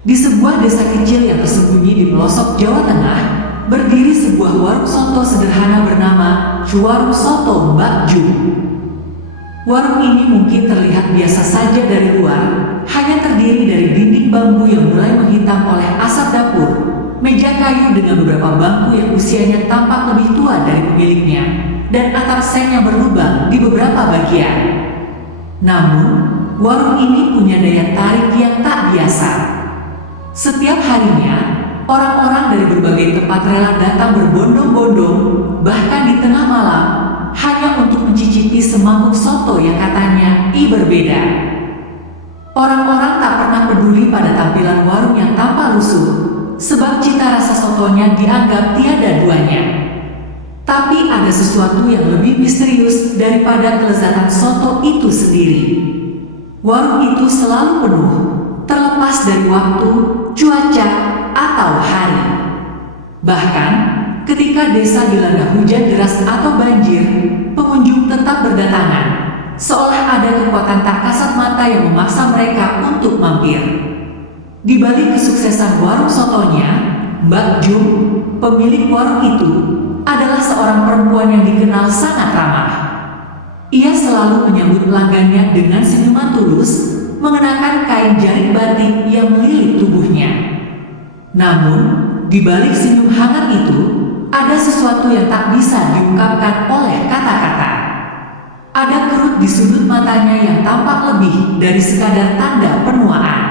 Di sebuah desa kecil yang tersembunyi di pelosok Jawa Tengah, berdiri sebuah warung soto sederhana bernama Warung Soto Mbak Jum. Warung ini mungkin terlihat biasa saja dari luar, hanya terdiri dari dinding bambu yang mulai menghitam oleh asap dapur, meja kayu dengan beberapa bangku yang usianya tampak lebih tua dari pemiliknya, dan atap seng yang berlubang di beberapa bagian. Namun, warung ini punya daya tarik yang tak biasa. Setiap harinya, orang-orang dari berbagai tempat rela datang berbondong-bondong, bahkan di tengah malam, hanya untuk mencicipi semangkuk soto yang katanya berbeda. Orang-orang tak pernah peduli pada tampilan warung yang tampak lusuh, sebab cita rasa sotonya dianggap tiada duanya. Tapi ada sesuatu yang lebih misterius daripada kelezatan soto itu sendiri. Warung itu selalu penuh, terlepas dari waktu, cuaca, atau hari. Bahkan, ketika desa dilanda hujan deras atau banjir, pengunjung tetap berdatangan, seolah ada kekuatan tak kasat mata yang memaksa mereka untuk mampir. Di balik kesuksesan warung sotonya, Mbak Jum, pemilik warung itu, adalah seorang perempuan yang dikenal sangat ramah. Ia selalu menyambut pelanggannya dengan senyuman tulus, mengenakan kain jarik batik yang melilit tubuhnya. Namun, di balik senyum hangat itu, ada sesuatu yang tak bisa diungkapkan oleh kata-kata. Ada kerut di sudut matanya yang tampak lebih dari sekadar tanda penuaan.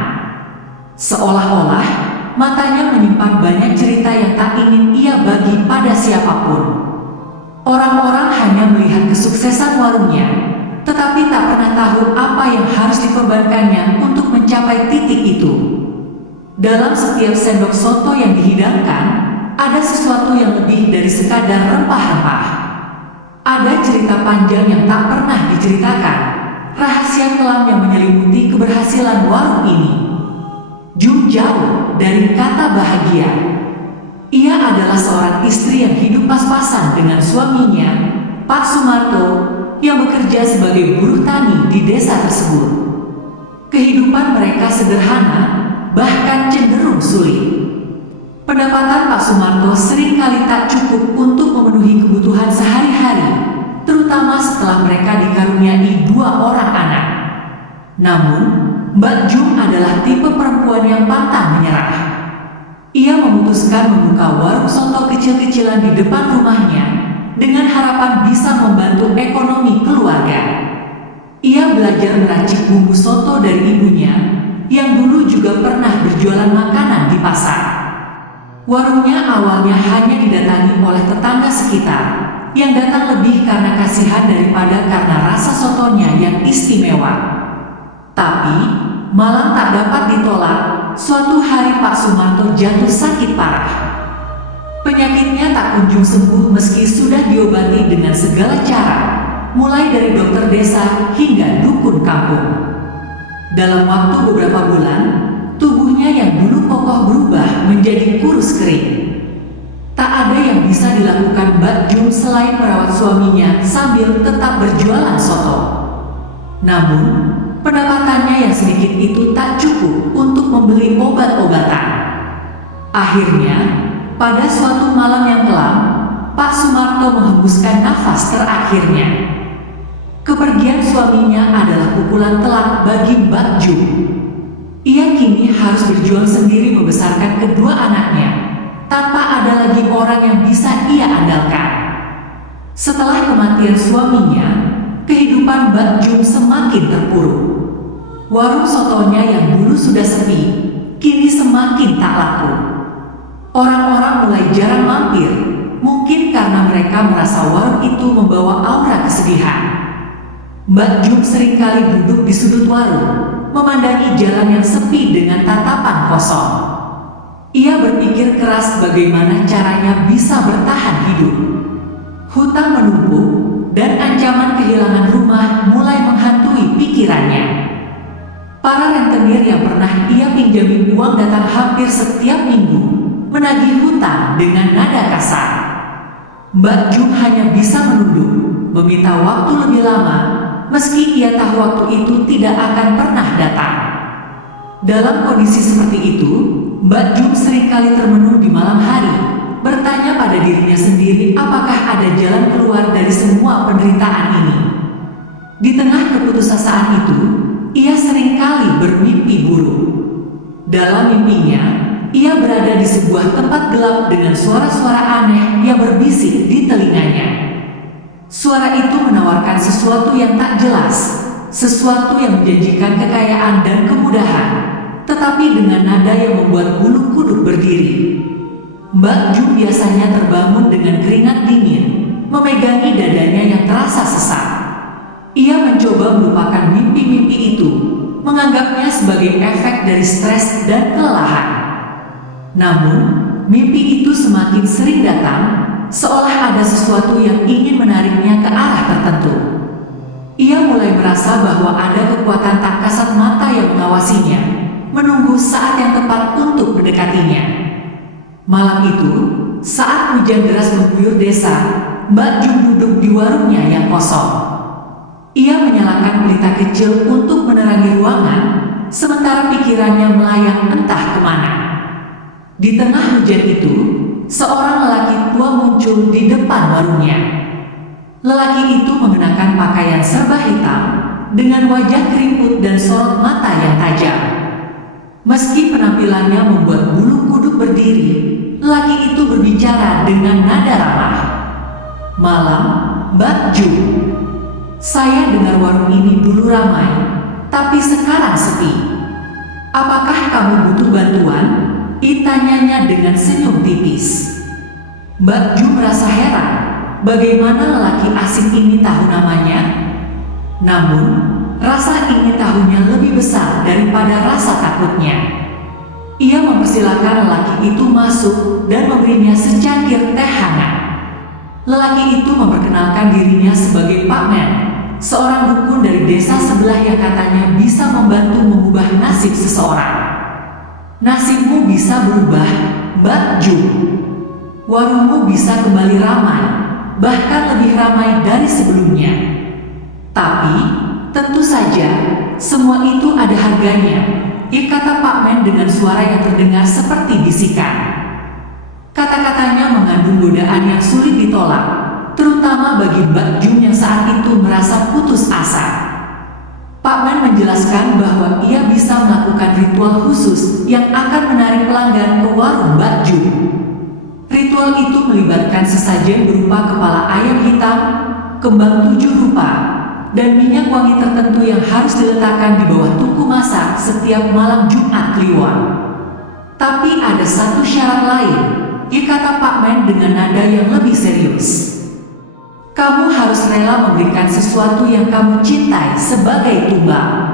Seolah-olah, matanya menyimpan banyak cerita yang tak ingin ia bagi pada siapapun. Orang-orang hanya melihat kesuksesan warungnya, tetapi tak pernah tahu apa yang harus dikorbankannya untuk mencapai titik itu. Dalam setiap sendok soto yang dihidangkan, ada sesuatu yang lebih dari sekadar rempah-rempah. Ada cerita panjang yang tak pernah diceritakan, rahasia kelam yang menyelimuti keberhasilan warung ini. Jum jauh dari kata bahagia. Ia adalah seorang istri yang hidup pas-pasan dengan suaminya, Pak Sumarto, yang bekerja sebagai buruh tani di desa tersebut. Kehidupan mereka sederhana, bahkan cenderung sulit. Pendapatan Pak Sumarto seringkali tak cukup untuk memenuhi kebutuhan sehari-hari, terutama setelah mereka dikaruniai 2 orang anak. Namun, Mbak Jum adalah tipe perempuan yang pantang menyerah. Ia memutuskan membuka warung soto kecil-kecilan di depan rumahnya dengan harapan bisa membantu ekonomi keluarga. Ia belajar meracik bumbu soto dari ibunya, yang dulu juga pernah berjualan makanan di pasar. Warungnya awalnya hanya didatangi oleh tetangga sekitar, yang datang lebih karena kasihan daripada karena rasa sotonya yang istimewa. Tapi, malam tak dapat ditolak, suatu hari Pak Sumarto jatuh sakit parah. Penyakitnya tak kunjung sembuh meski sudah diobati dengan segala cara, mulai dari dokter desa hingga dukun kampung. Dalam waktu beberapa bulan, tubuhnya yang dulu kokoh berubah menjadi kurus kering. Tak ada yang bisa dilakukan Mbak Jum selain merawat suaminya sambil tetap berjualan soto. Namun, pendapatannya yang sedikit itu tak cukup untuk membeli obat-obatan. Akhirnya, pada suatu malam yang kelam, Pak Sumarto menghembuskan nafas terakhirnya. Kepergian suaminya adalah pukulan telak bagi Mbak Jum. Ia kini harus berjuang sendiri membesarkan kedua anaknya, tanpa ada lagi orang yang bisa ia andalkan. Setelah kematian suaminya, kehidupan Mbak Jum semakin terpuruk. Warung sotonya yang dulu sudah sepi, kini semakin tak laku. Orang-orang mulai jarang mampir, mungkin karena mereka merasa warung itu membawa aura kesedihan. Mbak Jum seringkali duduk di sudut warung, memandangi jalan yang sepi dengan tatapan kosong. Ia berpikir keras bagaimana caranya bisa bertahan hidup. Hutang menumpuk, dan ancaman kehilangan rumah mulai menghantui pikirannya. Para rentenir yang pernah ia pinjami uang datang hampir setiap minggu, menagih hutang dengan nada kasar. Mbak Jum hanya bisa menunduk, meminta waktu lebih lama, meski ia tahu waktu itu tidak akan pernah datang. Dalam kondisi seperti itu, Mbak Jum seringkali termenung di malam hari, bertanya pada dirinya sendiri apakah ada jalan keluar dari semua penderitaan ini. Di tengah keputusasaan itu, ia seringkali bermimpi buruk. Dalam mimpinya, ia berada di sebuah tempat gelap dengan suara-suara aneh yang berbisik di telinganya. Suara itu menawarkan sesuatu yang tak jelas, sesuatu yang menjanjikan kekayaan dan kemudahan, tetapi dengan nada yang membuat bulu kuduk berdiri. Mbak Jum biasanya terbangun dengan keringat dingin, memegangi dadanya yang terasa sesak. Ia mencoba melupakan mimpi-mimpi itu, menganggapnya sebagai efek dari stres dan kelelahan. Namun, mimpi itu semakin sering datang, seolah ada sesuatu yang ingin menariknya ke arah tertentu. Ia mulai merasa bahwa ada kekuatan tak kasat mata yang mengawasinya, menunggu saat yang tepat untuk mendekatinya. Malam itu, saat hujan deras mengguyur desa, Mbak Jum duduk di warungnya yang kosong. Ia menyalakan pelita kecil untuk menerangi ruangan, sementara pikirannya melayang entah kemana. Di tengah hujan itu, seorang lelaki tua muncul di depan warungnya. Lelaki itu mengenakan pakaian serba hitam, dengan wajah keriput dan sorot mata yang tajam. Meski penampilannya membuat bulu kuduk berdiri, lelaki itu berbicara dengan nada ramah. "Malam, Mbak Jum. Saya dengar warung ini dulu ramai, tapi sekarang sepi. Apakah kamu butuh bantuan?" Tanyanya dengan senyum tipis. Mbak Jum merasa heran, bagaimana lelaki asing ini tahu namanya? Namun, rasa ingin tahunya lebih besar daripada rasa takutnya. Ia mempersilahkan lelaki itu masuk dan memberinya secangkir teh hangat. Lelaki itu memperkenalkan dirinya sebagai Pak Men, seorang dukun dari desa sebelah yang katanya bisa membantu mengubah nasib seseorang. "Nasibmu bisa berubah, Mbak Jum. Warungmu bisa kembali ramai, bahkan lebih ramai dari sebelumnya. Tapi, tentu saja, semua itu ada harganya," kata Pak Men dengan suara yang terdengar seperti bisikan. Kata-katanya mengandung godaan yang sulit ditolak, terutama bagi Mbak Jum yang saat itu merasa putus asa. Pak Men menjelaskan bahwa ia bisa melakukan ritual khusus yang akan menarik pelanggan ke warung Mbak Jum. Ritual itu melibatkan sesajen berupa kepala ayam hitam, kembang 7 rupa, dan minyak wangi tertentu yang harus diletakkan di bawah tungku masak setiap malam Jumat Kliwon. "Tapi ada satu syarat lain," kata Pak Men dengan nada yang lebih serius. "Kamu harus rela memberikan sesuatu yang kamu cintai sebagai tumbal.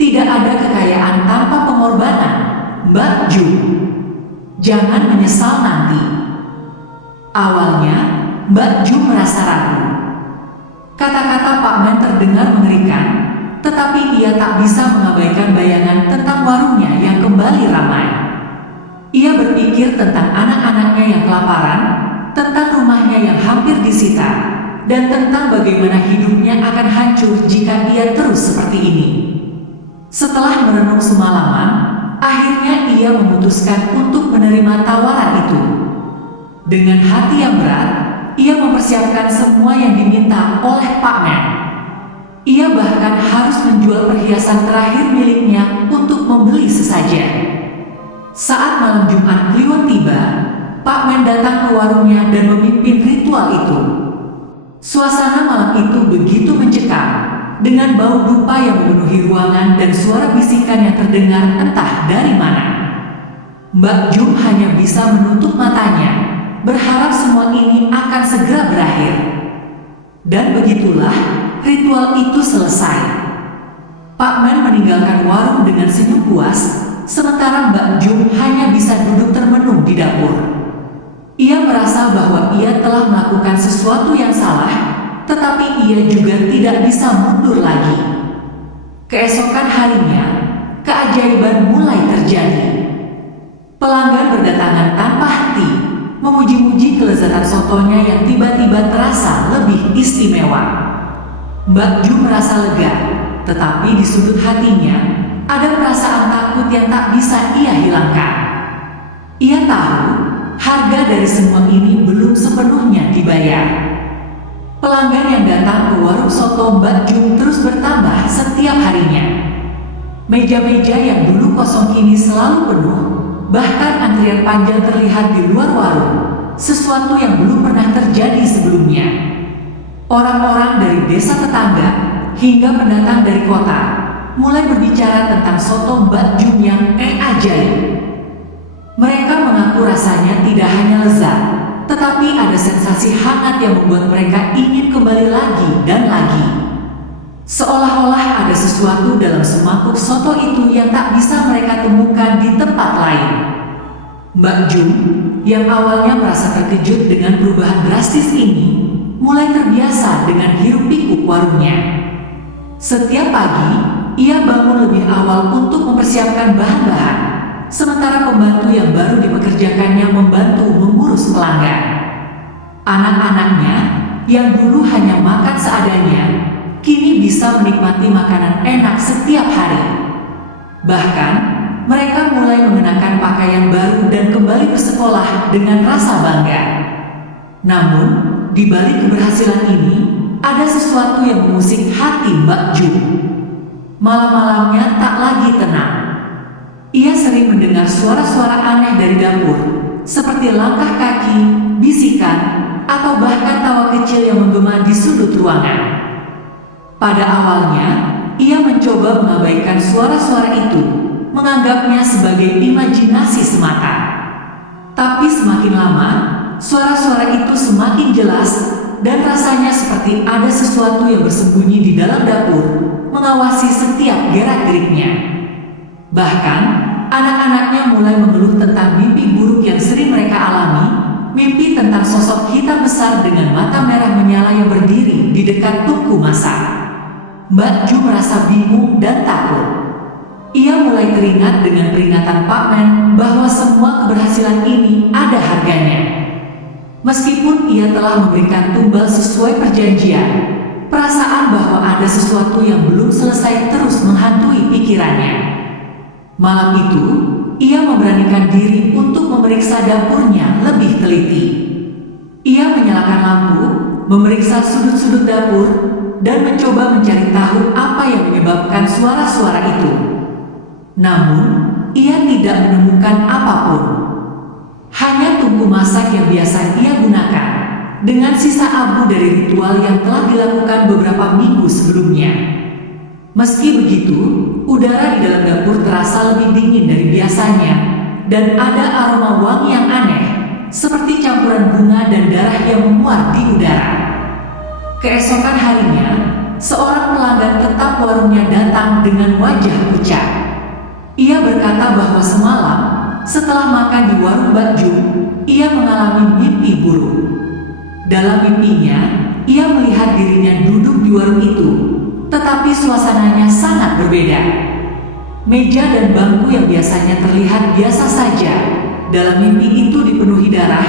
Tidak ada kekayaan tanpa pengorbanan, Mbak Jum. Jangan menyesal nanti." Awalnya, Mbak Jum merasa ragu. Kata-kata Pak Men terdengar mengerikan, tetapi ia tak bisa mengabaikan bayangan tentang warungnya yang kembali ramai. Ia berpikir tentang anak-anaknya yang kelaparan, tentang rumahnya yang hampir disita, dan tentang bagaimana hidupnya akan hancur jika ia terus seperti ini. Setelah merenung semalaman, akhirnya ia memutuskan untuk menerima tawaran itu. Dengan hati yang berat, ia mempersiapkan semua yang diminta oleh Pak Men. Ia bahkan harus menjual perhiasan terakhir miliknya untuk membeli sesajen. Saat malam Jumat Kliwon tiba, Pak Men datang ke warungnya dan memimpin ritual itu. Suasana malam itu begitu mencekam, dengan bau dupa yang memenuhi ruangan dan suara bisikan yang terdengar entah dari mana. Mbak Jum hanya bisa menutup matanya, berharap semua ini akan segera berakhir. Dan begitulah, ritual itu selesai. Pak Men meninggalkan warung dengan senyum puas, sementara Mbak Jum hanya bisa duduk termenung di dapur. Ia merasa bahwa ia telah melakukan sesuatu yang salah, tetapi ia juga tidak bisa mundur lagi. Keesokan harinya, keajaiban mulai terjadi. Pelanggan berdatangan tanpa henti, memuji-muji kelezatan sotonya yang tiba-tiba terasa lebih istimewa. Mbak Jum merasa lega, tetapi di sudut hatinya, ada perasaan takut yang tak bisa ia hilangkan. Ia tahu harga dari semua ini belum sepenuhnya dibayar. Pelanggan yang datang ke warung soto Mbak Jum terus bertambah setiap harinya. Meja-meja yang dulu kosong kini selalu penuh, bahkan antrian panjang terlihat di luar warung, sesuatu yang belum pernah terjadi sebelumnya. Orang-orang dari desa tetangga hingga pendatang dari kota mulai berbicara tentang soto Mbak Jum yang ajaib. Mereka mengaku rasanya tidak hanya lezat, tetapi ada sensasi hangat yang membuat mereka ingin kembali lagi dan lagi. Seolah-olah ada sesuatu dalam semangkuk soto itu yang tak bisa mereka temukan di tempat lain. Mbak Jum, yang awalnya merasa terkejut dengan perubahan drastis ini, mulai terbiasa dengan hiruk-pikuk warungnya. Setiap pagi, ia bangun lebih awal untuk mempersiapkan bahan-bahan, sementara pembantu yang baru dipekerjakannya membantu mengurus pelanggan. Anak-anaknya, yang dulu hanya makan seadanya, kini bisa menikmati makanan enak setiap hari. Bahkan, mereka mulai mengenakan pakaian baru dan kembali bersekolah dengan rasa bangga. Namun, di balik keberhasilan ini, ada sesuatu yang mengusik hati Mbak Jum. Malam-malamnya tak lagi tenang. Ia sering mendengar suara-suara aneh dari dapur, seperti langkah kaki, bisikan, atau bahkan tawa kecil yang menggema di sudut ruangan. Pada awalnya, ia mencoba mengabaikan suara-suara itu, menganggapnya sebagai imajinasi semata. Tapi semakin lama, suara-suara itu semakin jelas, dan rasanya seperti ada sesuatu yang bersembunyi di dalam dapur, mengawasi setiap gerak-geriknya. Bahkan, anak-anaknya mulai mengeluh tentang mimpi buruk yang sering mereka alami, mimpi tentang sosok hitam besar dengan mata merah menyala yang berdiri di dekat tungku masak. Mbak Jum merasa bingung dan takut. Ia mulai teringat dengan peringatan Pak Men bahwa semua keberhasilan ini ada harganya. Meskipun ia telah memberikan tumbal sesuai perjanjian, perasaan bahwa ada sesuatu yang belum selesai terus menghantui pikirannya. Malam itu, ia memberanikan diri untuk memeriksa dapurnya lebih teliti. Ia menyalakan lampu, memeriksa sudut-sudut dapur, dan mencoba mencari tahu apa yang menyebabkan suara-suara itu. Namun, ia tidak menemukan apapun. Hanya tungku masak yang biasa ia gunakan, dengan sisa abu dari ritual yang telah dilakukan beberapa minggu sebelumnya. Meski begitu, udara di dalam dapur terasa lebih dingin dari biasanya, dan ada aroma wangi yang aneh, seperti campuran bunga dan darah yang menguap di udara. Keesokan harinya, seorang pelanggan tetap warungnya datang dengan wajah pucat. Ia berkata bahwa semalam, setelah makan di warung Mbak Jum, ia mengalami mimpi buruk. Dalam mimpinya, ia melihat dirinya duduk di warung itu, tetapi suasananya sangat berbeda. Meja dan bangku yang biasanya terlihat biasa saja, dalam mimpi itu dipenuhi darah,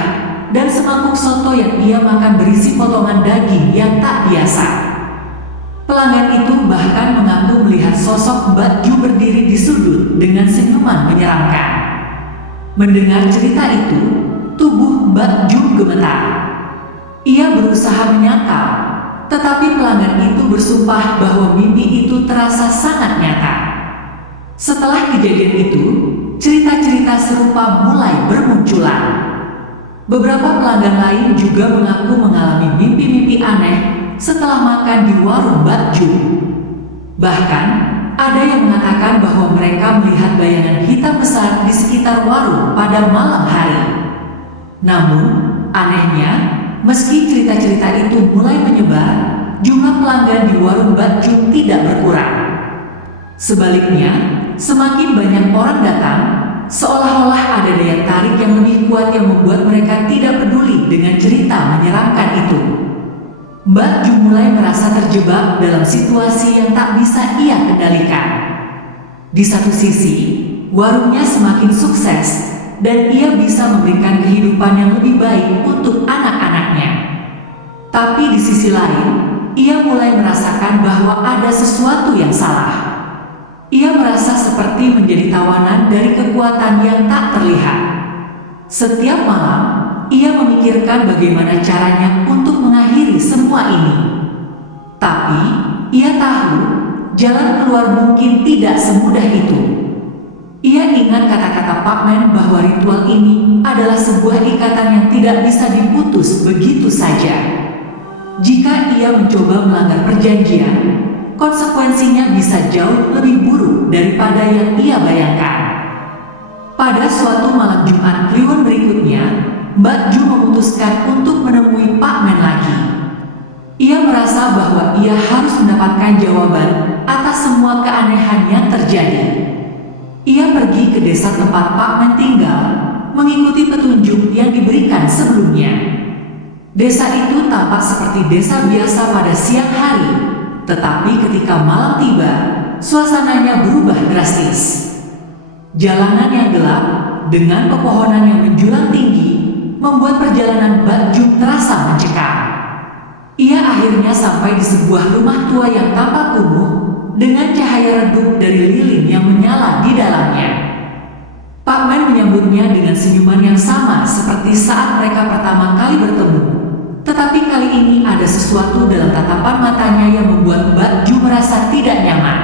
dan semangkuk soto yang ia makan berisi potongan daging yang tak biasa. Pelanggan itu bahkan mengaku melihat sosok Mbak Jum berdiri di sudut dengan senyuman menyeramkan. Mendengar cerita itu, tubuh Mbak Jum gemetar. Ia berusaha menyangkal, tetapi pelanggan itu bersumpah bahwa mimpi itu terasa sangat nyata. Setelah kejadian itu, cerita-cerita serupa mulai bermunculan. Beberapa pelanggan lain juga mengaku mengalami mimpi-mimpi aneh setelah makan di warung Mbak Jum. Bahkan, ada yang mengatakan bahwa mereka melihat bayangan hitam besar di sekitar warung pada malam hari. Namun, anehnya, meski cerita-cerita itu mulai menyebar, jumlah pelanggan di warung Mbak Jum tidak berkurang. Sebaliknya, semakin banyak orang datang, seolah-olah ada daya tarik yang lebih kuat yang membuat mereka tidak peduli dengan cerita menyeramkan itu. Mbak Jum mulai merasa terjebak dalam situasi yang tak bisa ia kendalikan. Di satu sisi, warungnya semakin sukses, dan ia bisa memberikan kehidupan yang lebih baik untuk anak-anaknya. Tapi di sisi lain, ia mulai merasakan bahwa ada sesuatu yang salah. Ia merasa seperti menjadi tawanan dari kekuatan yang tak terlihat. Setiap malam, ia memikirkan bagaimana caranya untuk mengakhiri semua ini. Tapi, ia tahu, jalan keluar mungkin tidak semudah itu. Ia ingat kata-kata Pak Men bahwa ritual ini adalah sebuah ikatan yang tidak bisa diputus begitu saja. Jika ia mencoba melanggar perjanjian, konsekuensinya bisa jauh lebih buruk daripada yang ia bayangkan. Pada suatu malam Jumat Kliwon berikutnya, Mbak Ju memutuskan untuk menemui Pak Men lagi. Ia merasa bahwa ia harus mendapatkan jawaban atas semua keanehan yang terjadi. Ia pergi ke desa tempat Pak Men tinggal, mengikuti petunjuk yang diberikan sebelumnya. Desa itu tampak seperti desa biasa pada siang hari, tetapi ketika malam tiba, suasananya berubah drastis. Jalanan yang gelap, dengan pepohonan yang menjulang tinggi, membuat perjalanan Mbak Ju terasa mencekam. Ia akhirnya sampai di sebuah rumah tua yang tampak kumuh, dengan cahaya redup dari lilin yang menyala di dalamnya. Pak Men menyambutnya dengan senyuman yang sama seperti saat mereka pertama kali bertemu. Tetapi kali ini ada sesuatu dalam tatapan matanya yang membuat Mbak Ju merasa tidak nyaman.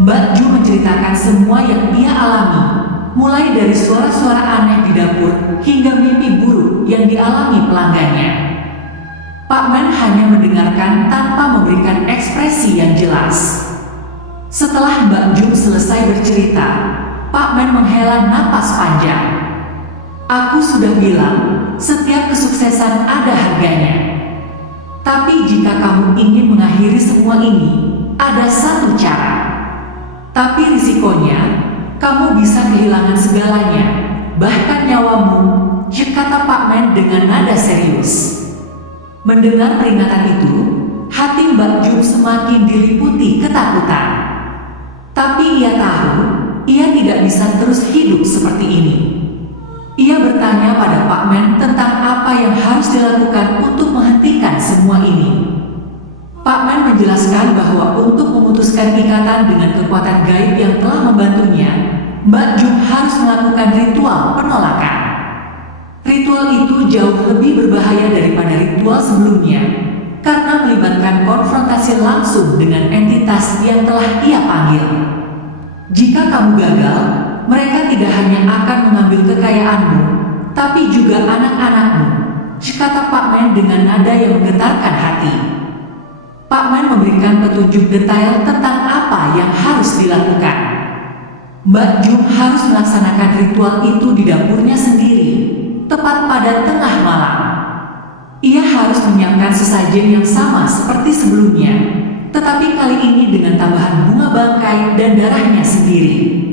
Mbak Ju menceritakan semua yang ia alami, mulai dari suara-suara aneh di dapur hingga mimpi buruk yang dialami pelanggannya. Pak Men hanya mendengarkan tanpa memberikan ekspresi yang jelas. Setelah Mbak Ju selesai bercerita, Pak Men menghela napas panjang. Aku sudah bilang, setiap kesuksesan ada harganya. Tapi jika kamu ingin mengakhiri semua ini, ada satu cara. Tapi risikonya, kamu bisa kehilangan segalanya, bahkan nyawamu, kata Pak Men dengan nada serius. Mendengar peringatan itu, hati Mbak Ju semakin diliputi ketakutan. Tapi ia tahu, ia tidak bisa terus hidup seperti ini. Ia bertanya pada Pak Men tentang apa yang harus dilakukan untuk menghentikan semua ini. Pak Men menjelaskan bahwa untuk memutuskan ikatan dengan kekuatan gaib yang telah membantunya, Mbak Ju harus melakukan ritual penolakan. Ritual itu jauh lebih berbahaya daripada ritual sebelumnya, karena melibatkan konfrontasi langsung dengan entitas yang telah ia panggil. Jika kamu gagal, mereka tidak hanya akan mengambil kekayaanmu, tapi juga anak-anakmu, kata Pak Men dengan nada yang menggetarkan hati. Pak Men memberikan petunjuk detail tentang apa yang harus dilakukan. Mbak Ju harus melaksanakan ritual itu di dapurnya sendiri, tepat pada tengah malam. Ia harus menyiapkan sesajen yang sama seperti sebelumnya, tetapi kali ini dengan tambahan bunga bangkai dan darahnya sendiri.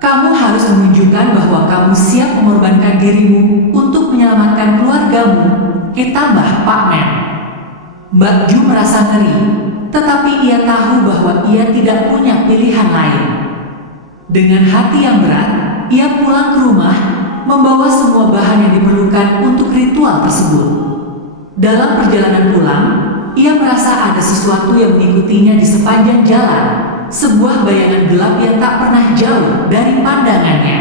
Kamu harus menunjukkan bahwa kamu siap mengorbankan dirimu untuk menyelamatkan keluargamu, tambah Pak Men. Mbak Ju merasa ngeri, tetapi ia tahu bahwa ia tidak punya pilihan lain. Dengan hati yang berat, ia pulang ke rumah, membawa semua bahan yang diperlukan untuk ritual tersebut. Dalam perjalanan pulang, ia merasa ada sesuatu yang mengikutinya di sepanjang jalan, sebuah bayangan gelap yang tak pernah jauh dari pandangannya.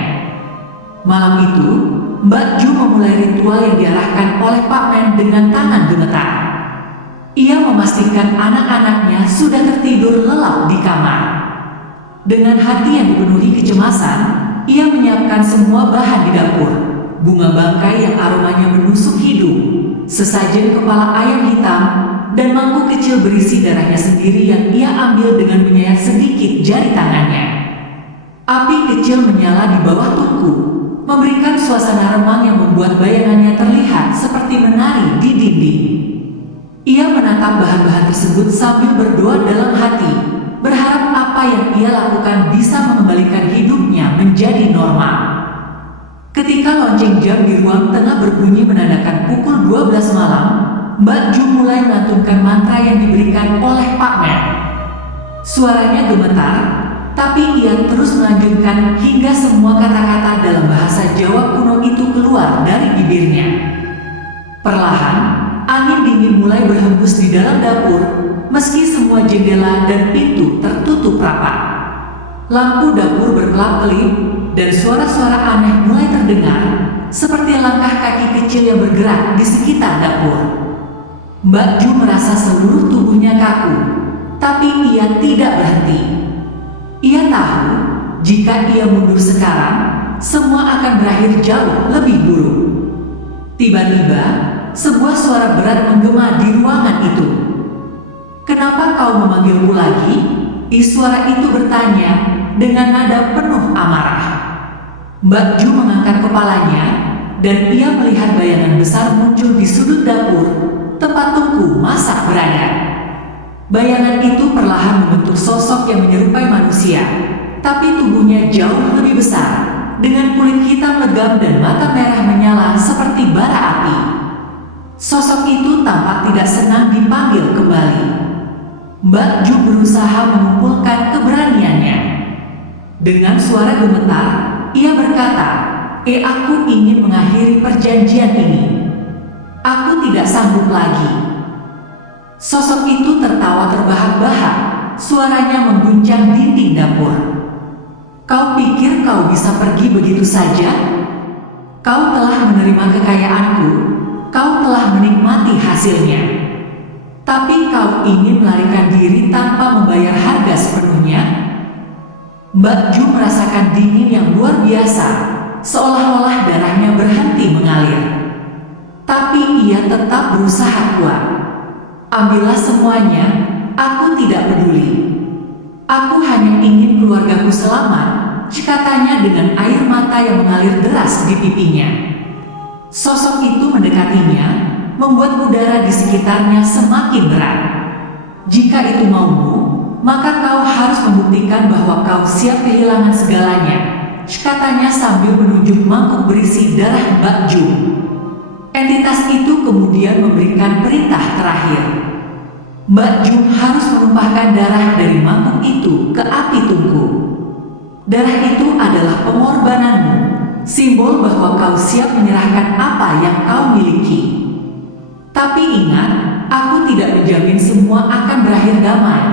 Malam itu, Mbak Ju memulai ritual yang diarahkan oleh Pak Men dengan tangan gemetar. Ia memastikan anak-anaknya sudah tertidur lelap di kamar. Dengan hati yang dipenuhi kecemasan, ia menyiapkan semua bahan di dapur, bunga bangkai yang aromanya menusuk hidung, sesajen kepala ayam hitam, dan mangkuk kecil berisi darahnya sendiri yang ia ambil dengan menyayat sedikit jari tangannya. Api kecil menyala di bawah tungku, memberikan suasana remang yang membuat bayangannya terlihat seperti menari di dinding. Ia menatap bahan-bahan tersebut sambil berdoa dalam hati, berharap apa yang ia lakukan bisa mengembalikan hidupnya menjadi normal. Ketika lonceng jam di ruang tengah berbunyi menandakan pukul 12 malam, Mbak Ju mulai melantunkan mantra yang diberikan oleh Pak Men. Suaranya gemetar, tapi ia terus melanjutkan hingga semua kata-kata dalam bahasa Jawa kuno itu keluar dari bibirnya. Perlahan, angin dingin mulai berhembus di dalam dapur, meski semua jendela dan pintu tertutup rapat. Lampu dapur berkelap-kelip dan suara-suara aneh mulai terdengar, seperti langkah kaki kecil yang bergerak di sekitar dapur. Mbak Ju merasa seluruh tubuhnya kaku, tapi ia tidak berhenti. Ia tahu, jika ia mundur sekarang, semua akan berakhir jauh lebih buruk. Tiba-tiba, sebuah suara berat menggema di ruangan itu. "Kenapa kau memanggilku lagi?" Suara itu bertanya dengan nada penuh amarah. Mbak Ju mengangkat kepalanya, dan ia melihat bayangan besar muncul di sudut dapur, tempat tungku masak berada. Bayangan itu perlahan membentuk sosok yang menyerupai manusia, tapi tubuhnya jauh lebih besar, dengan kulit hitam legam dan mata merah menyala seperti bara api. Sosok itu tampak tidak senang dipanggil kembali. Mbak Ju berusaha mengumpulkan keberaniannya. Dengan suara gemetar, ia berkata, Aku ingin mengakhiri perjanjian ini. Aku tidak sanggup lagi." Sosok itu tertawa terbahak-bahak, suaranya mengguncang dinding dapur. "Kau pikir kau bisa pergi begitu saja? Kau telah menerima kekayaanku, kau telah menikmati hasilnya. Tapi kau ingin melarikan diri tanpa membayar harga sepenuhnya?" Mbak Ju merasakan dingin yang luar biasa, seolah-olah darahnya berhenti mengalir. Tapi ia tetap berusaha kuat. "Ambillah semuanya, aku tidak peduli. Aku hanya ingin keluargaku selamat," katanya dengan air mata yang mengalir deras di pipinya. Sosok itu mendekatinya, membuat udara di sekitarnya semakin berat. "Jika itu maumu, maka kau harus membuktikan bahwa kau siap kehilangan segalanya," katanya sambil menunjuk mangkuk berisi darah Mbak Ju. Entitas itu kemudian memberikan perintah terakhir. Mbak Ju harus menumpahkan darah dari mangkuk itu ke api tungku. Darah itu adalah pengorbananmu, simbol bahwa kau siap menyerahkan apa yang kau miliki. Tapi ingat, aku tidak menjamin semua akan berakhir damai,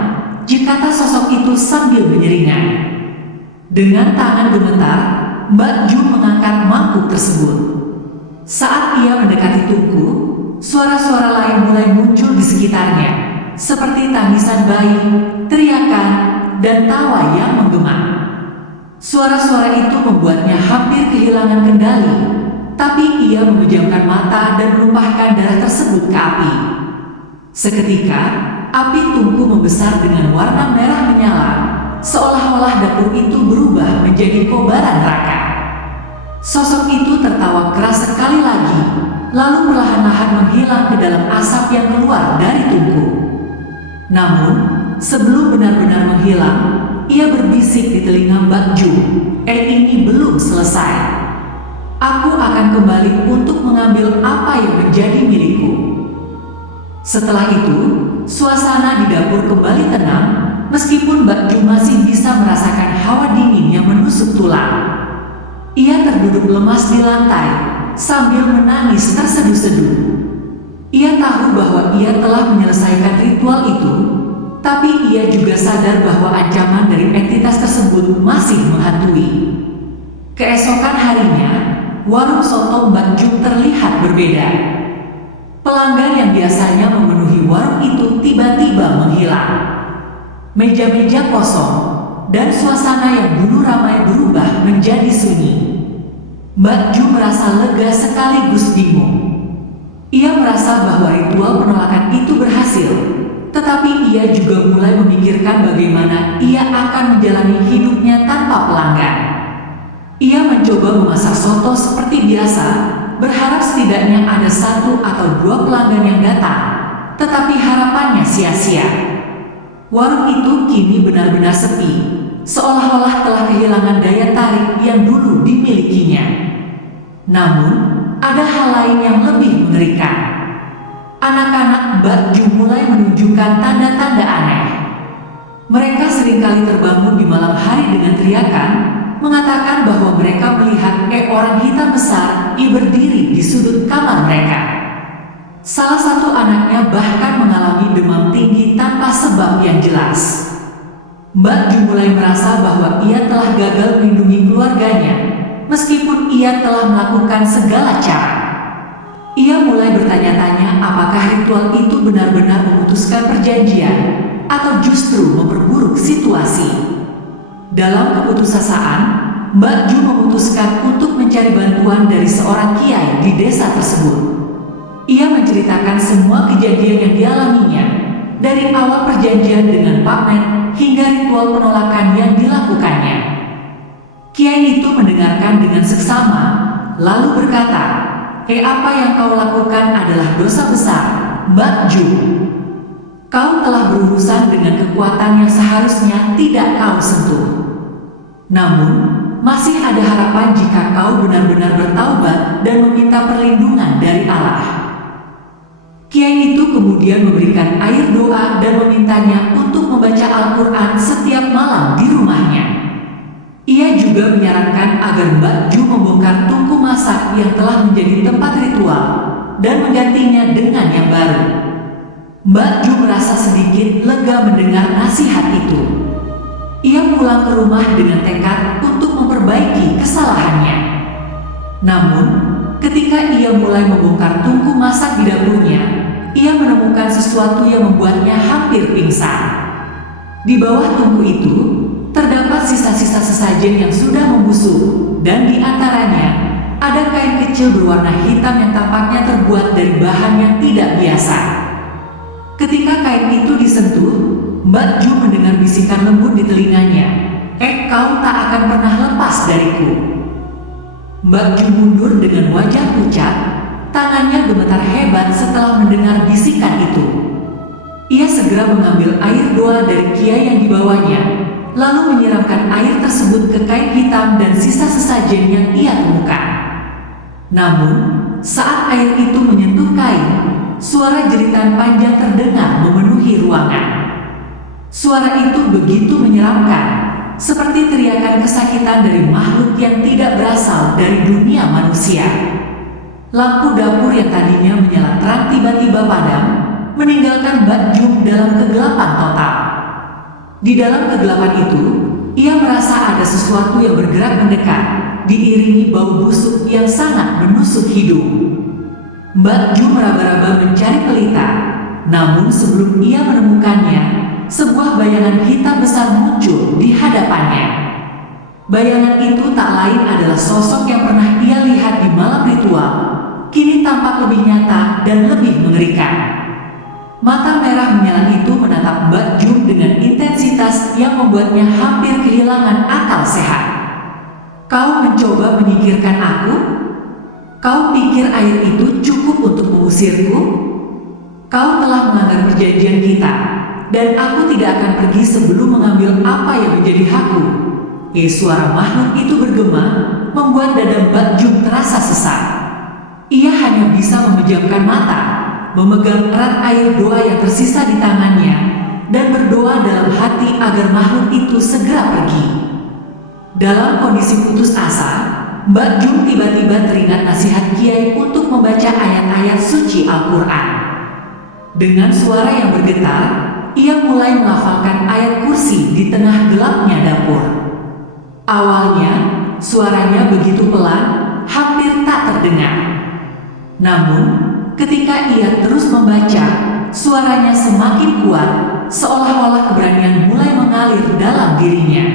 kata sosok itu sambil menyeringai. Dengan tangan gemetar, Mbak Ju mengangkat mangkuk tersebut. Saat ia mendekati tungku, suara-suara lain mulai muncul di sekitarnya, seperti tangisan bayi, teriakan, dan tawa yang menggema. Suara-suara itu membuatnya hampir kehilangan kendali, tapi ia memejamkan mata dan menumpahkan darah tersebut ke api. Seketika, api tungku membesar dengan warna merah menyala, seolah-olah dapur itu berubah menjadi kobaran neraka. Sosok itu tertawa keras sekali lagi, lalu perlahan-lahan menghilang ke dalam asap yang keluar dari tungku. Namun, sebelum benar-benar menghilang, ia berbisik di telinga Mbak Ju, "Ini belum selesai. Aku akan kembali untuk mengambil apa yang menjadi milikku." Setelah itu, suasana di dapur kembali tenang, meskipun Mbak Ju masih bisa merasakan hawa dingin yang menusuk tulang. Ia terduduk lemas di lantai, sambil menangis terseduh-seduh. Ia tahu bahwa ia telah menyelesaikan ritual itu, tapi ia juga sadar bahwa ancaman dari entitas tersebut masih menghantui. Keesokan harinya, warung soto Mbak Ju terlihat berbeda. Pelanggan yang biasanya memenuhi warung itu tiba-tiba menghilang. Meja-meja kosong, dan suasana yang dulu ramai berubah menjadi sunyi. Mbak Ju merasa lega sekaligus bingung. Ia merasa bahwa ritual penolakan itu berhasil, tetapi ia juga mulai memikirkan bagaimana ia akan menjalani hidupnya tanpa pelanggan. Ia mencoba memasak soto seperti biasa, berharap setidaknya ada 1 atau 2 pelanggan yang datang, tetapi harapannya sia-sia. Warung itu kini benar-benar sepi, seolah-olah telah kehilangan daya tarik yang dulu dimilikinya. Namun, ada hal lain yang lebih mengerikan. Anak-anak Mbak Ju mulai menunjukkan tanda-tanda aneh. Mereka seringkali terbangun di malam hari dengan teriakan, mengatakan bahwa mereka melihat orang hitam besar berdiri di sudut kamar mereka. Salah satu anaknya bahkan mengalami demam tinggi tanpa sebab yang jelas. Mbak Ju mulai merasa bahwa ia telah gagal melindungi keluarganya, meskipun ia telah melakukan segala cara. Ia mulai bertanya-tanya apakah ritual itu benar-benar memutuskan perjanjian atau justru memperburuk situasi. Dalam keputusasaan, Mbak Ju memutuskan untuk mencari bantuan dari seorang kiai di desa tersebut. Ia menceritakan semua kejadian yang dialaminya, dari awal perjanjian dengan Pak Men hingga ritual penolakan yang dilakukannya. Kiai itu mendengarkan dengan seksama, lalu berkata, apa yang kau lakukan adalah dosa besar, Mbak Ju. Kau telah berurusan dengan kekuatan yang seharusnya tidak kau sentuh. Namun, masih ada harapan jika kau benar-benar bertaubat dan meminta perlindungan dari Allah. Kiai itu kemudian memberikan air doa dan memintanya untuk membaca Al-Quran setiap malam di rumahnya. Ia juga menyarankan agar Mbak Ju membongkar tungku masak yang telah menjadi tempat ritual dan menggantinya dengan yang baru. Mbak Ju merasa sedikit lega mendengar nasihat itu. Ia pulang ke rumah dengan tekad untuk memperbaiki kesalahannya. Namun, ketika ia mulai membongkar tungku masak di dapurnya, ia menemukan sesuatu yang membuatnya hampir pingsan. Di bawah tungku itu, terdapat sisa-sisa sesajen yang sudah membusuk, dan di antaranya ada kain kecil berwarna hitam yang tampaknya terbuat dari bahan yang tidak biasa. Ketika kain itu disentuh, Mbak Ju mendengar bisikan lembut di telinganya, kau tak akan pernah lepas dariku. Mbak Ju mundur dengan wajah pucat, tangannya gemetar hebat setelah mendengar bisikan itu. Ia segera mengambil air doa dari kiai yang dibawanya, lalu menyiramkan air tersebut ke kain hitam dan sisa sesajen yang ia temukan. Namun, saat air itu menyentuh kain, suara jeritan panjang terdengar memenuhi ruangan. Suara itu begitu menyeramkan, seperti teriakan kesakitan dari makhluk yang tidak berasal dari dunia manusia. Lampu dapur yang tadinya menyala terang tiba-tiba padam, meninggalkan Mbak Ju dalam kegelapan total. Di dalam kegelapan itu, ia merasa ada sesuatu yang bergerak mendekat, diiringi bau busuk yang sangat menusuk hidung. Mbak Ju meraba-raba mencari pelita, namun sebelum ia menemukannya, sebuah bayangan hitam besar muncul di hadapannya. Bayangan itu tak lain adalah sosok yang pernah ia lihat di malam ritual, kini tampak lebih nyata dan lebih mengerikan. Mata merah menyala itu menatap Mbak Ju dengan intensitas yang membuatnya hampir kehilangan akal sehat. Kau mencoba menyingkirkan aku? Kau pikir air itu cukup untuk mengusirku? Kau telah melanggar perjanjian kita, dan aku tidak akan pergi sebelum mengambil apa yang menjadi hakku. Suara makhluk itu bergema, membuat dada Mbak Ju terasa sesak. Ia hanya bisa memejamkan mata, memegang erat air doa yang tersisa di tangannya, dan berdoa dalam hati agar makhluk itu segera pergi. Dalam kondisi putus asa, Mbak Ju tiba-tiba teringat nasihat kiai untuk membaca ayat-ayat suci Al-Quran. Dengan suara yang bergetar, ia mulai melafalkan ayat kursi di tengah gelapnya dapur. Awalnya, suaranya begitu pelan, hampir tak terdengar. Namun, ketika ia terus membaca, suaranya semakin kuat, seolah-olah keberanian mulai mengalir dalam dirinya.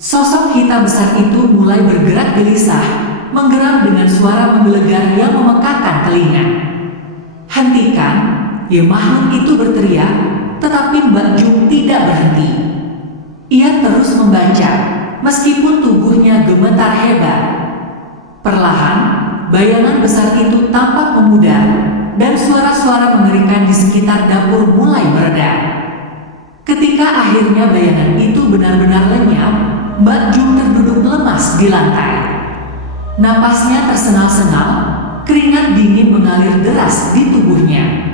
Sosok hitam besar itu mulai bergerak gelisah, menggeram dengan suara menggelegar yang memekakkan telinga. Hentikan, makhluk itu berteriak, tetapi Mbak Ju tidak berhenti. Ia terus membaca, meskipun tubuhnya gemetar hebat. Perlahan, bayangan besar itu tampak memudar, dan suara-suara mengerikan di sekitar dapur mulai mereda. Ketika akhirnya bayangan itu benar-benar lenyap, Mbak Ju terduduk lemas di lantai. Napasnya tersengal-sengal, keringat dingin mengalir deras di tubuhnya.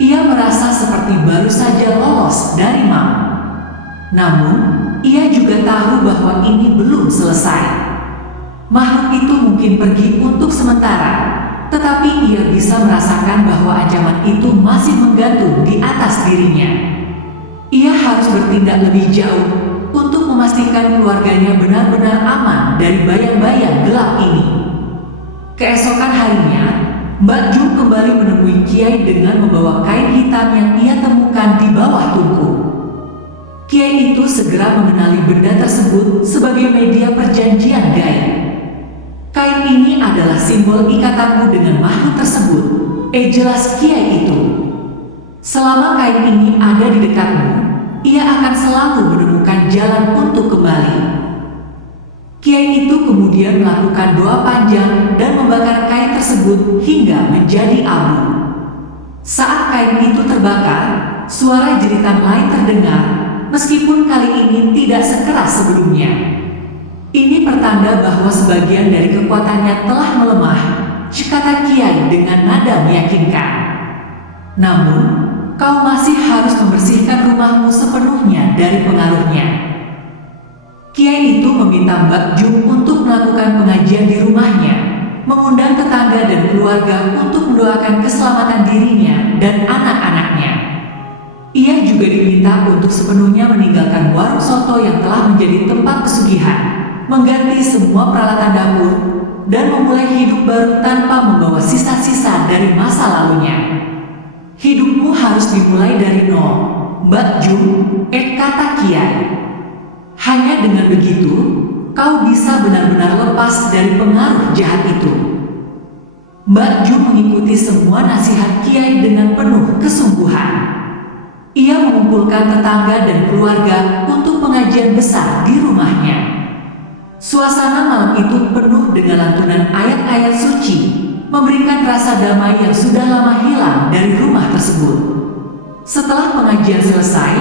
Ia merasa seperti baru saja lolos dari maut. Namun, ia juga tahu bahwa ini belum selesai. Makhluk itu mungkin pergi untuk sementara, tetapi ia bisa merasakan bahwa ancaman itu masih menggantung di atas dirinya. Ia harus harus bertindak lebih jauh untuk memastikan keluarganya benar-benar aman dari bayang-bayang gelap ini. Keesokan harinya, Mbak Jum kembali menemui Kiai dengan membawa kain hitam yang ia temukan di bawah tungku. Kiai itu segera mengenali benda tersebut sebagai media perjanjian gaib. Kain ini adalah simbol ikatanmu dengan makhluk tersebut, jelas Kiai itu. Selama kain ini ada di dekatmu, ia akan selalu menemukan jalan untuk kembali. Kiai itu kemudian melakukan doa panjang dan membakar kain tersebut hingga menjadi abu. Saat kain itu terbakar, suara jeritan lain terdengar, meskipun kali ini tidak sekeras sebelumnya. Ini pertanda bahwa sebagian dari kekuatannya telah melemah, kata Kiai dengan nada meyakinkan. Namun, kau masih harus membersihkan rumahmu sepenuhnya dari pengaruhnya. Kiai itu meminta Mbak Jum untuk melakukan pengajian di rumahnya, mengundang tetangga dan keluarga untuk mendoakan keselamatan dirinya dan anak-anaknya. Ia juga diminta untuk sepenuhnya meninggalkan warung soto yang telah menjadi tempat pesugihan, mengganti semua peralatan dapur, dan memulai hidup baru tanpa membawa sisa-sisa dari masa lalunya. Hidupmu harus dimulai dari nol, Mbak Jum, kata Kiai. Hanya dengan begitu, kau bisa benar-benar lepas dari pengaruh jahat itu. Mbak Jum mengikuti semua nasihat Kiai dengan penuh kesungguhan. Ia mengumpulkan tetangga dan keluarga untuk pengajian besar di rumahnya. Suasana malam itu penuh dengan lantunan ayat-ayat suci, memberikan rasa damai yang sudah lama hilang dari rumah tersebut. Setelah pengajian selesai,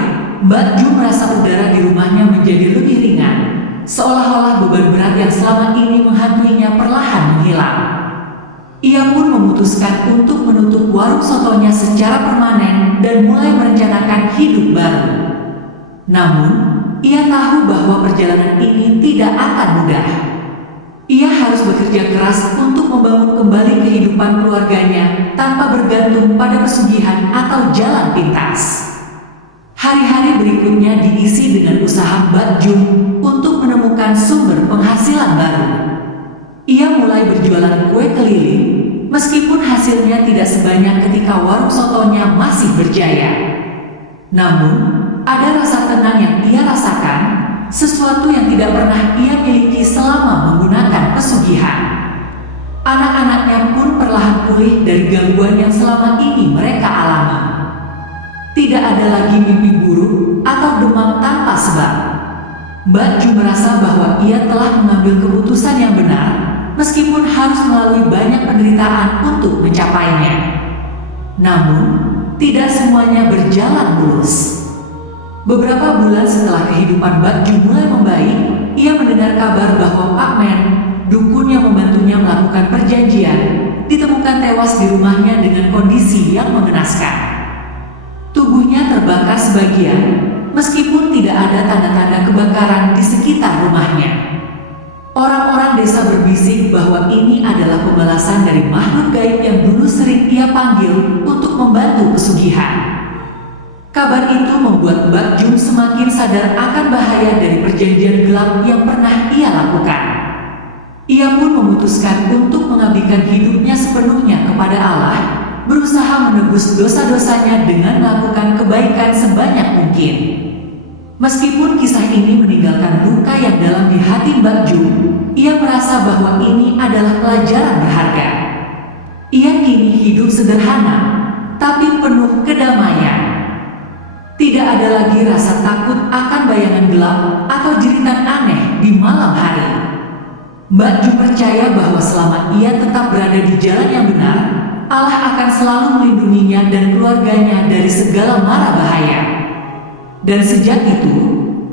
Mbak Jum merasa udara di rumahnya menjadi lebih ringan, seolah-olah beban berat yang selama ini menghantuinya perlahan menghilang. Ia pun memutuskan untuk menutup warung sotonya secara permanen dan mulai merencanakan hidup baru. Namun, ia tahu bahwa perjalanan ini tidak akan mudah. Ia harus bekerja keras untuk membangun kembali kehidupan keluarganya tanpa bergantung pada pesugihan atau jalan pintas. Hari-hari berikutnya diisi dengan usaha Mbak Jum untuk menemukan sumber penghasilan baru. Ia mulai berjualan kue keliling, meskipun hasilnya tidak sebanyak ketika warung sotonya masih berjaya. Namun, ada rasa tenang yang ia rasakan, sesuatu yang tidak pernah ia miliki selama menggunakan pesugihan. Anak-anaknya pun perlahan pulih dari gangguan yang selama ini mereka alami. Tidak ada lagi mimpi buruk atau demam tanpa sebab. Mbak Ju merasa bahwa ia telah mengambil keputusan yang benar, meskipun harus melalui banyak penderitaan untuk mencapainya. Namun, tidak semuanya berjalan mulus. Beberapa bulan setelah kehidupan Mbak Ju mulai membaik, ia mendengar kabar bahwa Pak Men, dukun yang membantunya melakukan perjanjian, ditemukan tewas di rumahnya dengan kondisi yang mengenaskan. Tubuhnya terbakar sebagian, meskipun tidak ada tanda-tanda kebakaran di sekitar rumahnya. Orang-orang desa berbisik bahwa ini adalah pembalasan dari makhluk gaib yang dulu sering ia panggil untuk membantu pesugihan. Kabar itu membuat Mbak Jum semakin sadar akan bahaya dari perjanjian gelap yang pernah ia lakukan. Ia pun memutuskan untuk mengabdikan hidupnya sepenuhnya kepada Allah, berusaha menebus dosa-dosanya dengan melakukan kebaikan sebanyak mungkin. Meskipun kisah ini meninggalkan luka yang dalam di hati Mbak Jum, ia merasa bahwa ini adalah pelajaran berharga. Ia kini hidup sederhana, tapi penuh kedamaian. Tidak ada lagi rasa takut akan bayangan gelap atau jeritan aneh di malam hari. Mbak Ju percaya bahwa selama ia tetap berada di jalan yang benar, Allah akan selalu melindunginya dan keluarganya dari segala mara bahaya. Dan sejak itu,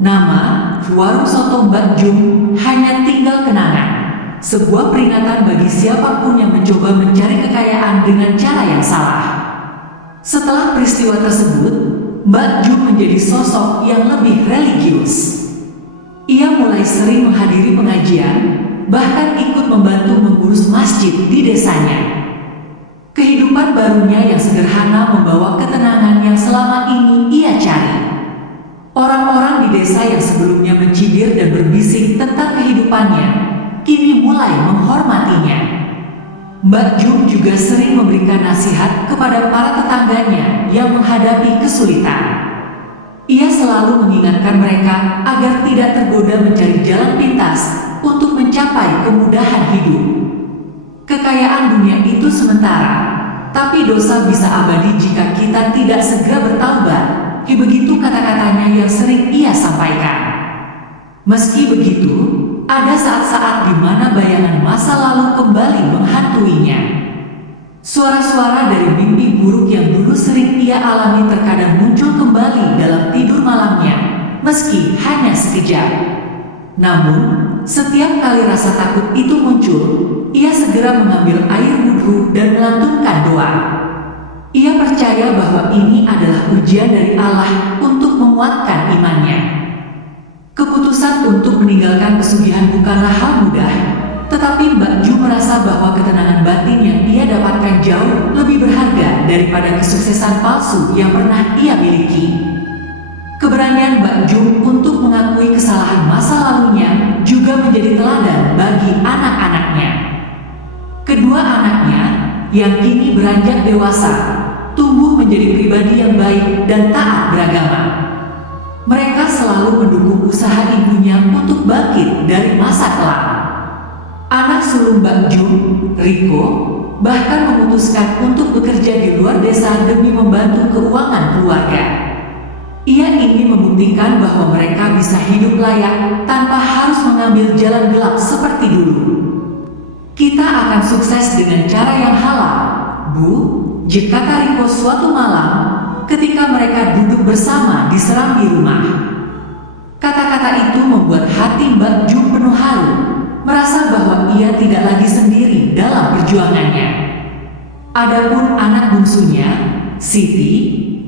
nama warung soto Mbak Jum hanya tinggal kenangan, sebuah peringatan bagi siapapun yang mencoba mencari kekayaan dengan cara yang salah. Setelah peristiwa tersebut, Mbak Jum menjadi sosok yang lebih religius. Ia mulai sering menghadiri pengajian, bahkan ikut membantu mengurus masjid di desanya. Kehidupan barunya yang sederhana membawa ketenangan yang selama ini ia cari. Orang-orang di desa yang sebelumnya mencibir dan berbisik tentang kehidupannya, kini mulai menghormatinya. Mbak Jum juga sering memberikan nasihat kepada para tetangganya yang menghadapi kesulitan. Ia selalu mengingatkan mereka agar tidak tergoda mencari jalan pintas untuk mencapai kemudahan hidup. Kekayaan dunia itu sementara, tapi dosa bisa abadi jika kita tidak segera bertaubat. Begitu kata-katanya yang sering ia sampaikan. Meski begitu, ada saat-saat di mana bayangan masa lalu kembali menghantuinya. Suara-suara dari mimpi buruk yang dulu sering ia alami terkadang muncul kembali dalam tidur malamnya, meski hanya sekejap. Namun, setiap kali rasa takut itu muncul, ia segera mengambil air wudhu dan melantunkan doa. Ia percaya bahwa ini adalah ujian dari Allah untuk menguatkan imannya. Keputusan untuk meninggalkan pesugihan bukanlah hal mudah, tetapi Mbak Jum merasa bahwa ketenangan batin yang ia dapatkan jauh lebih berharga daripada kesuksesan palsu yang pernah ia miliki. Keberanian Mbak Jum untuk mengakui kesalahan masa lalunya juga menjadi teladan bagi anak-anaknya. Kedua anaknya, yang kini beranjak dewasa, tumbuh menjadi pribadi yang baik dan taat beragama. Mereka selalu mendukung usaha ibunya untuk bangkit dari masa kelam. Anak sulung Mbak Jum, Riko, bahkan memutuskan untuk bekerja di luar desa demi membantu keuangan keluarga. Ia ingin membuktikan bahwa mereka bisa hidup layak tanpa harus mengambil jalan gelap seperti dulu. Kita akan sukses dengan cara yang halal, Bu, kata Riko suatu malam ketika mereka duduk bersama di serambi rumah. Kata-kata itu membuat hati Mbak Jum penuh haru, merasa bahwa ia tidak lagi sendiri dalam perjuangannya. Adapun anak bungsunya, Siti,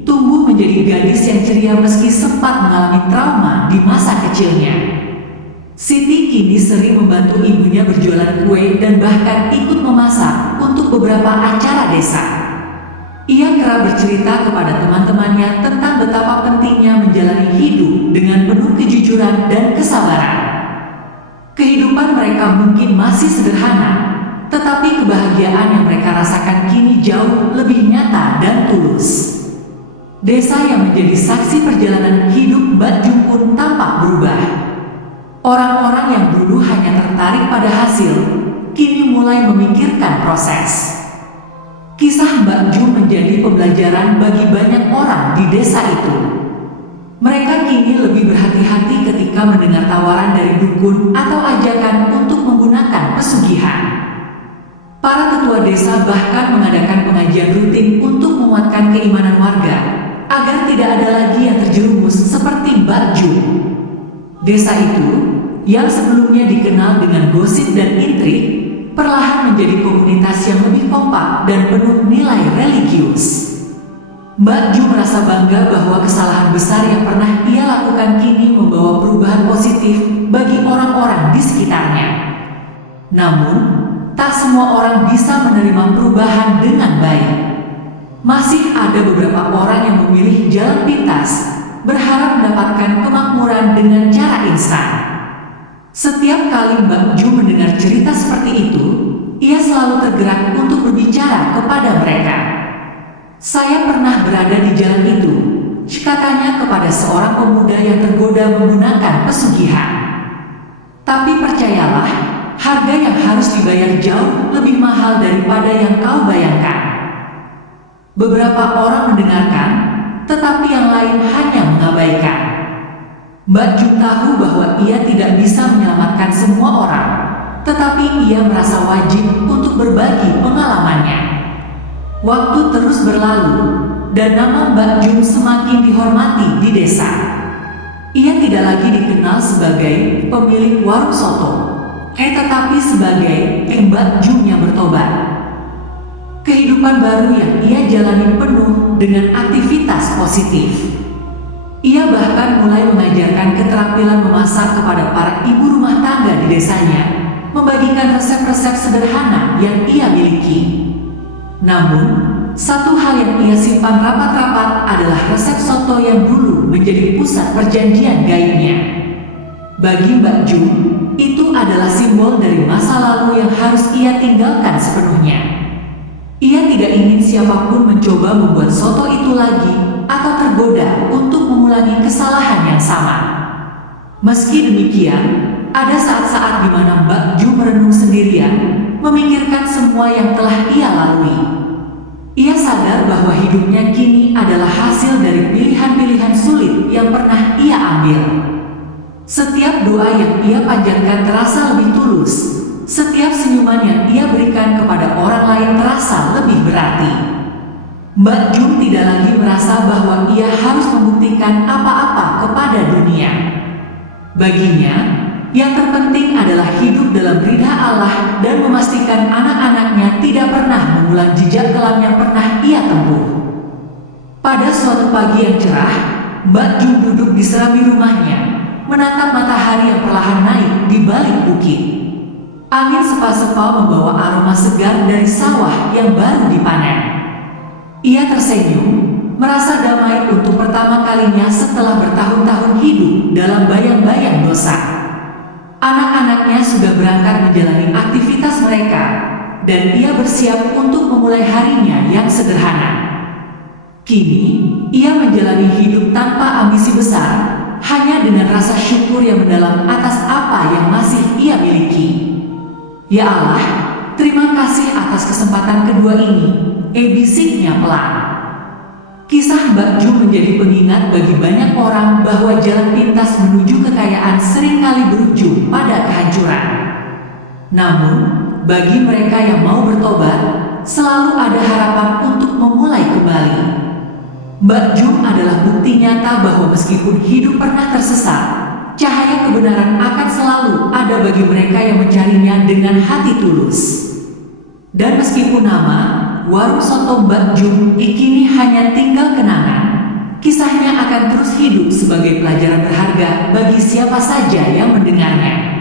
tumbuh menjadi gadis yang ceria meski sempat mengalami trauma di masa kecilnya. Siti kini sering membantu ibunya berjualan kue dan bahkan ikut memasak untuk beberapa acara desa. Ia kerap bercerita kepada teman-temannya tentang betapa pentingnya menjalani hidup dengan penuh kejujuran dan kesabaran. Kehidupan mereka mungkin masih sederhana, tetapi kebahagiaan yang mereka rasakan kini jauh lebih nyata dan tulus. Desa yang menjadi saksi perjalanan hidup Mbak Jum pun tampak berubah. Orang-orang yang dulu hanya tertarik pada hasil, kini mulai memikirkan proses. Kisah Mbak Jum menjadi pembelajaran bagi banyak orang di desa itu. Mereka kini lebih berhati-hati ketika mendengar tawaran dari dukun atau ajakan untuk menggunakan pesugihan. Para tetua desa bahkan mengadakan pengajian rutin untuk menguatkan keimanan warga, agar tidak ada lagi yang terjerumus seperti Mbak Jum. Desa itu, yang sebelumnya dikenal dengan gosip dan intrik, perlahan menjadi komunitas yang lebih kompak dan penuh nilai religius. Mbak Jum merasa bangga bahwa kesalahan besar yang pernah ia lakukan kini membawa perubahan positif bagi orang-orang di sekitarnya. Namun, tak semua orang bisa menerima perubahan dengan baik. Masih ada beberapa orang yang memilih jalan pintas, berharap mendapatkan kemakmuran dengan cara instan. Setiap kali Mbak Jum mendengar cerita seperti itu, ia selalu tergerak untuk berbicara kepada mereka. Saya pernah berada di jalan itu, katanya kepada seorang pemuda yang tergoda menggunakan pesugihan. Tapi percayalah, harga yang harus dibayar jauh lebih mahal daripada yang kau bayangkan. Beberapa orang mendengarkan, tetapi yang lain hanya mengabaikan. Mbak Jum tahu bahwa ia tidak bisa menyelamatkan semua orang, tetapi ia merasa wajib untuk berbagi pengalamannya. Waktu terus berlalu, dan nama Mbak Jum semakin dihormati di desa. Ia tidak lagi dikenal sebagai pemilik warung soto, tetapi sebagai Mbak Jum yang bertobat. Kehidupan baru yang ia jalani penuh dengan aktivitas positif. Ia bahkan mulai mengajarkan keterampilan memasak kepada para ibu rumah tangga di desanya, membagikan resep-resep sederhana yang ia miliki. Namun, satu hal yang ia simpan rapat-rapat adalah resep soto yang dulu menjadi pusat perjanjian gaibnya. Bagi Mbak Jum, itu adalah simbol dari masa lalu yang harus ia tinggalkan sepenuhnya. Ia tidak ingin siapapun mencoba membuat soto itu lagi atau tergoda untuk mengulangi kesalahan yang sama. Meski demikian, ada saat-saat di mana Mbak Jum merenung sendirian, memikirkan semua yang telah ia lalui. Ia sadar bahwa hidupnya kini adalah hasil dari pilihan-pilihan sulit yang pernah ia ambil. Setiap doa yang ia panjatkan terasa lebih tulus. Setiap senyuman yang ia berikan kepada orang lain terasa lebih berarti. Mbak Jum tidak lagi merasa bahwa ia harus membuktikan apa-apa kepada dunia. Baginya, yang terpenting adalah hidup dalam ridha Allah dan memastikan anak-anaknya tidak pernah mengulang jejak kelam yang pernah ia tempuh. Pada suatu pagi yang cerah, Mbak Jum duduk di serambi rumahnya, menatap matahari yang perlahan naik di balik bukit. Angin sepa-sepa membawa aroma segar dari sawah yang baru dipanen. Ia tersenyum, merasa damai untuk pertama kalinya setelah bertahun-tahun hidup dalam bayang-bayang dosa. Anak-anaknya sudah berangkat menjalani aktivitas mereka, dan ia bersiap untuk memulai harinya yang sederhana. Kini, ia menjalani hidup tanpa ambisi besar, hanya dengan rasa syukur yang mendalam atas apa yang masih ia miliki. Ya Allah, terima kasih atas kesempatan kedua ini, bisiknya pelan. Kisah Mbak Jum menjadi pengingat bagi banyak orang bahwa jalan pintas menuju kekayaan seringkali berujung pada kehancuran. Namun, bagi mereka yang mau bertobat, selalu ada harapan untuk memulai kembali. Mbak Jum adalah bukti nyata bahwa meskipun hidup pernah tersesat, cahaya kebenaran akan selalu ada bagi mereka yang mencarinya dengan hati tulus. Dan meskipun nama Warung Soto Mbak Jum kini hanya tinggal kenangan, kisahnya akan terus hidup sebagai pelajaran berharga bagi siapa saja yang mendengarnya.